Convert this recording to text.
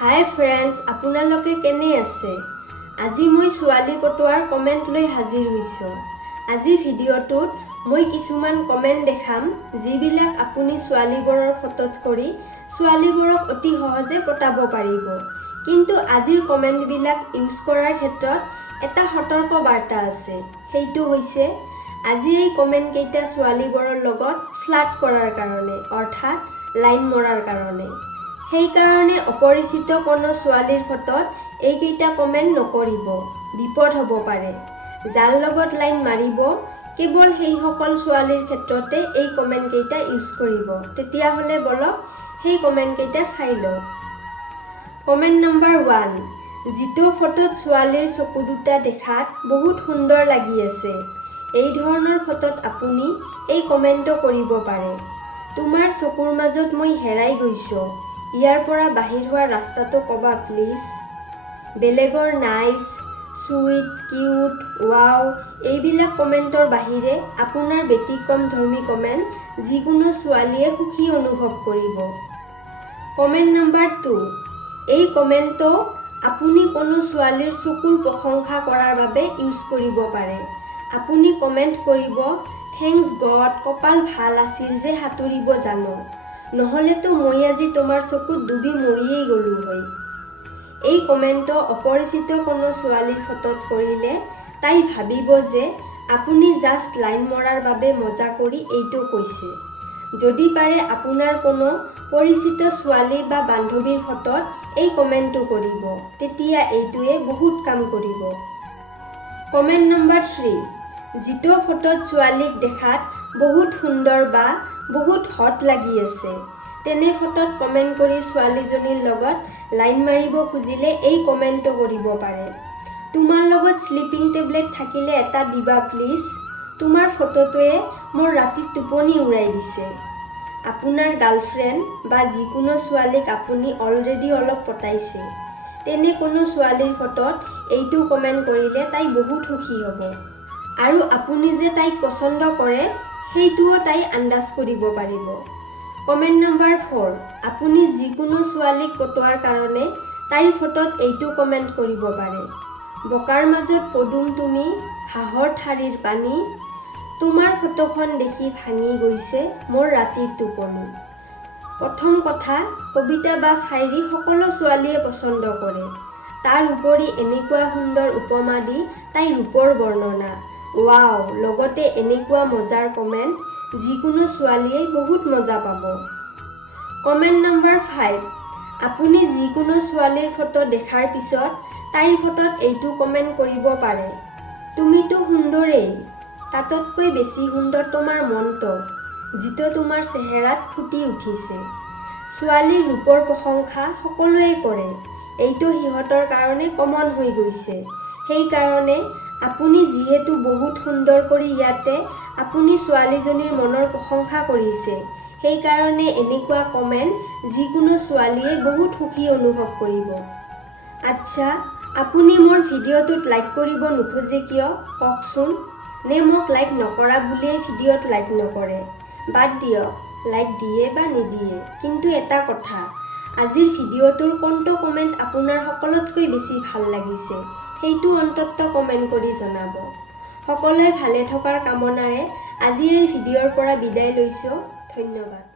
হাই friends, আপোনালোকে কেনে আছে? আজি মই ছোৱালী পটোৱাৰ কমেণ্ট লৈ হাজিৰ হৈছোঁ। আজি ভিডিঅ'টোত মই কিছুমান কমেণ্ট দেখাম যিবিলাক আপুনি ছোৱালীবোৰৰ ফটোত কৰি ছোৱালীবোৰক অতি সহজে পটাব পাৰিব। কিন্তু আজিৰ কমেণ্টবিলাক ইউজ কৰাৰ ক্ষেত্ৰত এটা সতৰ্ক বাৰ্তা আছে। সেইটো হৈছে আজি এই কমেণ্টকেইটা ছোৱালীবোৰৰ লগত ফ্লাৰ্ট কৰাৰ কাৰণে, অৰ্থাৎ লাইন মৰাৰ কাৰণে। সেইকাৰণে অপৰিচিত কোনো ছোৱালীৰ ফটোত এইকেইটা কমেণ্ট নকৰিব, বিপদ হ'ব পাৰে। যাৰ লগত লাইন মাৰিব কেৱল সেইসকল ছোৱালীৰ ক্ষেত্ৰতে এই কমেণ্টকেইটা ইউজ কৰিব। তেতিয়াহ'লে বলক সেই কমেণ্টকেইটা চাই লওঁ। কমেণ্ট নম্বৰ 1, যিটো ফটোত ছোৱালীৰ চকু দুটা দেখাত বহুত সুন্দৰ লাগি আছে। এই ধৰণৰ ফটোত আপুনি এই কমেণ্টটো কৰিব পাৰে। তোমাৰ চকুৰ মাজত মই হেৰাই গৈছোঁ, ইয়াৰ পৰা বাহিৰ হোৱা ৰাস্তাটো ক'বা প্লিজ। বেলেগৰ নাইচ, চুইট, কিউট, ৱাও এইবিলাক কমেণ্টৰ বাহিৰে আপোনাৰ ব্যতিক্ৰমধৰ্মী কমেণ্ট যিকোনো ছোৱালীয়ে সুখী অনুভৱ কৰিব। কমেণ্ট নম্বৰ 2, এই কমেণ্টটো আপুনি কোনো ছোৱালীৰ চকুৰ প্ৰশংসা কৰাৰ বাবে ইউজ কৰিব পাৰে। আপুনি কমেণ্ট কৰিব, থেংকছ গড, কপাল ভাল আছিল যে সাঁতুৰিব জানো, নহ'লেতো মই আজি তোমাৰ চকুত ডুবি মৰিয়েই গ'লো হয়। এই কমেণ্টটো অপৰিচিত কোনো ছোৱালীৰ ফটোত কৰিলে তাই ভাবিব যে আপুনি জাষ্ট লাইন মৰাৰ বাবে মজা কৰি এইটো কৈছে। যদি পাৰে আপোনাৰ কোনো পৰিচিত ছোৱালী বা বান্ধৱীৰ ফটোত এই কমেণ্টটো কৰিব, তেতিয়া এইটোৱে বহুত কাম কৰিব। কমেণ্ট নম্বৰ 3, যিটো ফটোত ছোৱালীক দেখাত বহুত সুন্দৰ বা বহুত হট লাগি আছে, তেনে ফটোত কমেণ্ট কৰি ছোৱালীজনীৰ লগত লাইন মাৰিব খুজিলে এই কমেণ্টটো কৰিব পাৰে। তোমাৰ লগত স্লিপিং টেবলেট থাকিলে এটা দিবা প্লিজ। তোমাৰ ফটোটোৱে মোৰ ৰাতিত টোপনি উৰাই দিছে। আপোনাৰ গাৰ্লফ্ৰেণ্ড বা যিকোনো ছোৱালীক আপুনি অলৰেডি অলপ পটাইছে। তেনে কোনো ছোৱালীৰ ফটোত এইটো কমেণ্ট কৰিলে তাই বহুত সুখী হ'ব। আৰু আপুনি যে তাইক পচন্দ কৰে সেইটোও তাই আন্দাজ কৰিব পাৰিব। কমেণ্ট নম্বৰ 4, আপুনি যিকোনো ছোৱালীক পটোৱাৰ কাৰণে তাইৰ ফটোত এইটো কমেণ্ট কৰিব পাৰে। বোকাৰ মাজত পদুম তুমি, ঘাঁহৰ ঠাৰিৰ পানী, তোমাৰ ফটোখন দেখি ভাঙি গৈছে মোৰ ৰাতিৰ টোপনি। প্ৰথম কথা, কবিতা বা শায়ৰী সকলো ছোৱালীয়ে পচন্দ কৰে। তাৰ উপৰি এনেকুৱা সুন্দৰ উপমা দি তাইৰ ৰূপৰ বৰ্ণনা, ৱাও, লগতে এনেকুৱা মজাৰ কমেণ্ট যিকোনো ছোৱালীয়ে বহুত মজা পাব। কমেণ্ট নম্বৰ 5, আপুনি যিকোনো ছোৱালীৰ ফটো দেখাৰ পিছত তাইৰ ফটোত এইটো কমেণ্ট কৰিব পাৰে, তুমিতো সুন্দৰেই, তাতকৈ বেছি সুন্দৰ তোমাৰ মনটো, যিটো তোমাৰ চেহেৰাত ফুটি উঠিছে। ছোৱালীৰ ৰূপৰ প্ৰশংসা সকলোৱে কৰে, এইটো সিহঁতৰ কাৰণে কমন হৈ গৈছে। সেইকাৰণে আপুনি যিহেতু বহুত সুন্দৰ কৰি ইয়াতে আপুনি ছোৱালীজনীৰ মনৰ প্ৰশংসা কৰিছে, সেইকাৰণে এনেকুৱা কমেণ্ট যিকোনো ছোৱালীয়ে বহুত সুখী অনুভৱ কৰিব। আচ্ছা, আপুনি মোৰ ভিডিঅ'টোত লাইক কৰিব নোখোজে কিয় কওকচোন? নে মোক লাইক নকৰা বুলিয়েই ভিডিঅ'ত লাইক নকৰে? বাদ দিয়ক, লাইক দিয়ে বা নিদিয়ে। কিন্তু এটা কথা, আজিৰ ভিডিঅ'টোৰ কোনটো কমেণ্ট আপোনাৰ সকলোতকৈ বেছি ভাল লাগিছে সেইটো অন্ততঃ কমেণ্ট কৰি জনাব। সকলোৱে ভালে থকাৰ কামনাৰে আজিৰ এই ভিডিঅ'ৰ পৰা বিদায় লৈছোঁ। ধন্যবাদ।